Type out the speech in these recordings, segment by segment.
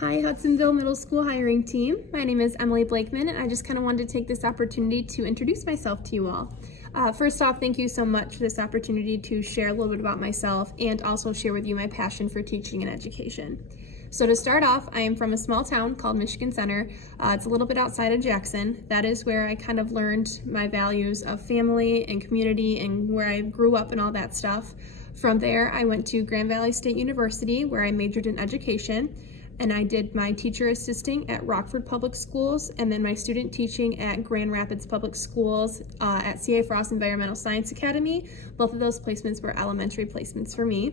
Hi, Hudsonville Middle School hiring team. My name is Emily Blakeman, and I just kind of wanted to take this opportunity to introduce myself to you all. First off, thank you so much for this opportunity to share a little bit about myself and also share with you my passion for teaching and education. So to start off, I am from a small town called Michigan Center. It's a little bit outside of Jackson. That is where I kind of learned my values of family and community and where I grew up and all that stuff. From there, I went to Grand Valley State University where I majored in education. And I did my teacher assisting at Rockford Public Schools and then my student teaching at Grand Rapids Public Schools at C.A. Frost Environmental Science Academy. Both of those placements were elementary placements for me.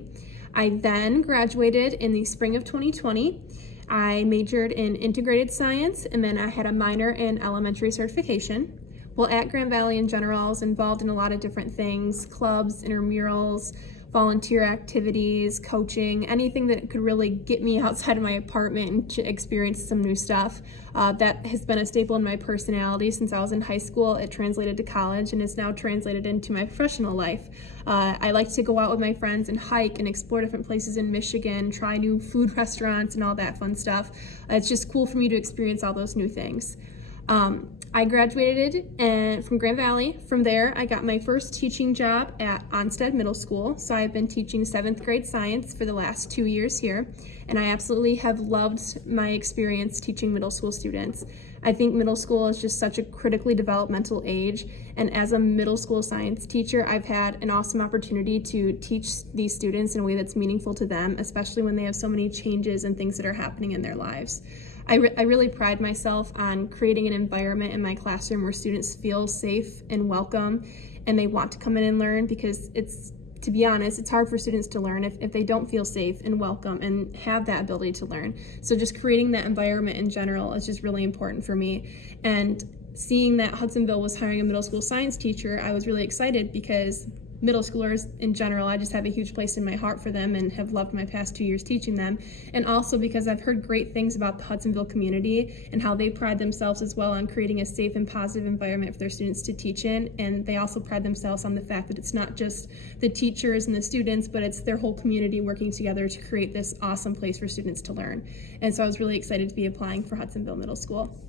I then graduated in the spring of 2020. I majored in integrated science and then I had a minor in elementary certification. Well, at Grand Valley in general, I was involved in a lot of different things, clubs, intramurals, volunteer activities, coaching, anything that could really get me outside of my apartment and to experience some new stuff. That has been a staple in my personality since I was in high school. It translated to college and is now translated into my professional life. I like to go out with my friends and hike and explore different places in Michigan, try new food restaurants and all that fun stuff. It's just cool for me to experience all those new things. I graduated from Grand Valley. From there, I got my first teaching job at Onstead Middle School. So I've been teaching 7th grade science for the last 2 years here, and I absolutely have loved my experience teaching middle school students. I think middle school is just such a critically developmental age, and as a middle school science teacher, I've had an awesome opportunity to teach these students in a way that's meaningful to them, especially when they have so many changes and things that are happening in their lives. I really pride myself on creating an environment in my classroom where students feel safe and welcome and they want to come in and learn, because to be honest, it's hard for students to learn if they don't feel safe and welcome and have that ability to learn. So just creating that environment in general is just really important for me. And seeing that Hudsonville was hiring a middle school science teacher, I was really excited because middle schoolers in general, I just have a huge place in my heart for them and have loved my past 2 years teaching them. And also because I've heard great things about the Hudsonville community and how they pride themselves as well on creating a safe and positive environment for their students to teach in. And they also pride themselves on the fact that it's not just the teachers and the students, but it's their whole community working together to create this awesome place for students to learn. And so I was really excited to be applying for Hudsonville Middle School.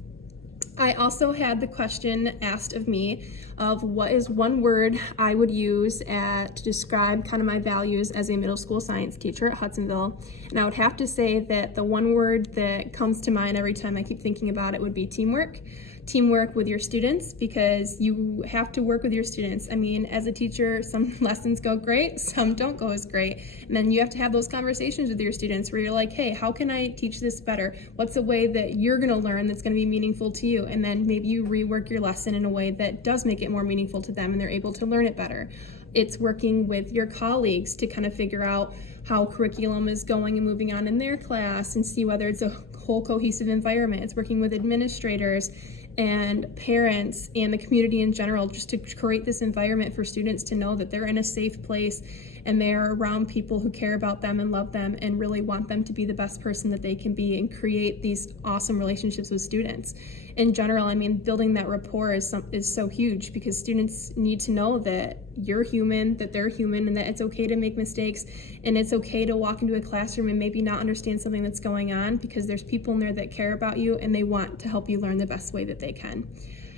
I also had the question asked of me of what is one word I would use to describe kind of my values as a middle school science teacher at Hudsonville. And I would have to say that the one word that comes to mind every time I keep thinking about it would be teamwork. Teamwork with your students, because you have to work with your students. I mean, as a teacher, some lessons go great, some don't go as great. And then you have to have those conversations with your students where you're like, hey, how can I teach this better? What's a way that you're gonna learn that's gonna be meaningful to you? And then maybe you rework your lesson in a way that does make it more meaningful to them and they're able to learn it better. It's working with your colleagues to kind of figure out how curriculum is going and moving on in their class and see whether it's a whole cohesive environment. It's working with administrators and parents and the community in general, just to create this environment for students to know that they're in a safe place and they're around people who care about them and love them and really want them to be the best person that they can be and create these awesome relationships with students. In general, I mean, building that rapport is so huge, because students need to know that you're human, that they're human, and that it's okay to make mistakes, and it's okay to walk into a classroom and maybe not understand something that's going on, because there's people in there that care about you and they want to help you learn the best way that they can.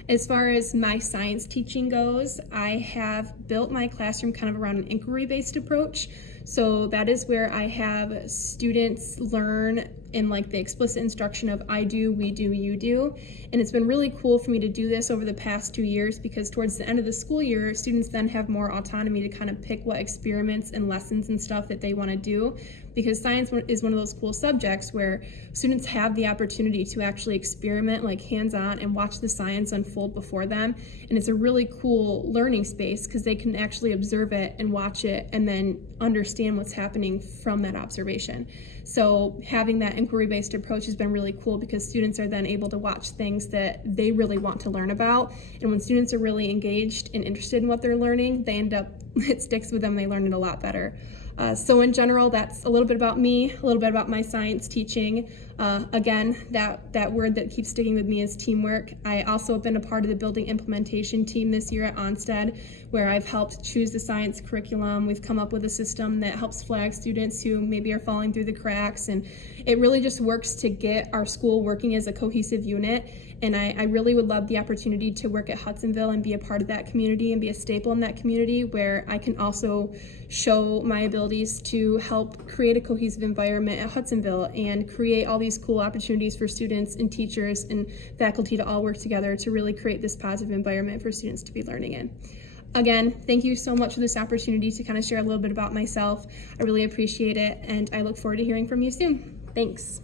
As far as my science teaching goes, I have built my classroom kind of around an inquiry-based approach. So that is where I have students learn in like the explicit instruction of I do, we do, you do. And it's been really cool for me to do this over the past 2 years, because towards the end of the school year, students then have more autonomy to kind of pick what experiments and lessons and stuff that they want to do, because science is one of those cool subjects where students have the opportunity to actually experiment like hands-on and watch the science unfold before them. And it's a really cool learning space because they can actually observe it and watch it and then understand what's happening from that observation. So having that inquiry-based approach has been really cool, because students are then able to watch things that they really want to learn about. And when students are really engaged and interested in what they're learning, it sticks with them, they learn it a lot better. So in general, that's a little bit about me, a little bit about my science teaching. Again, that word that keeps sticking with me is teamwork. I also have been a part of the building implementation team this year at Onsted, where I've helped choose the science curriculum. We've come up with a system that helps flag students who maybe are falling through the cracks, and it really just works to get our school working as a cohesive unit. And I really would love the opportunity to work at Hudsonville and be a part of that community and be a staple in that community, where I can also show my abilities to help create a cohesive environment at Hudsonville and create all these cool opportunities for students and teachers and faculty to all work together to really create this positive environment for students to be learning in. Again, thank you so much for this opportunity to kind of share a little bit about myself. I really appreciate it, and I look forward to hearing from you soon. Thanks.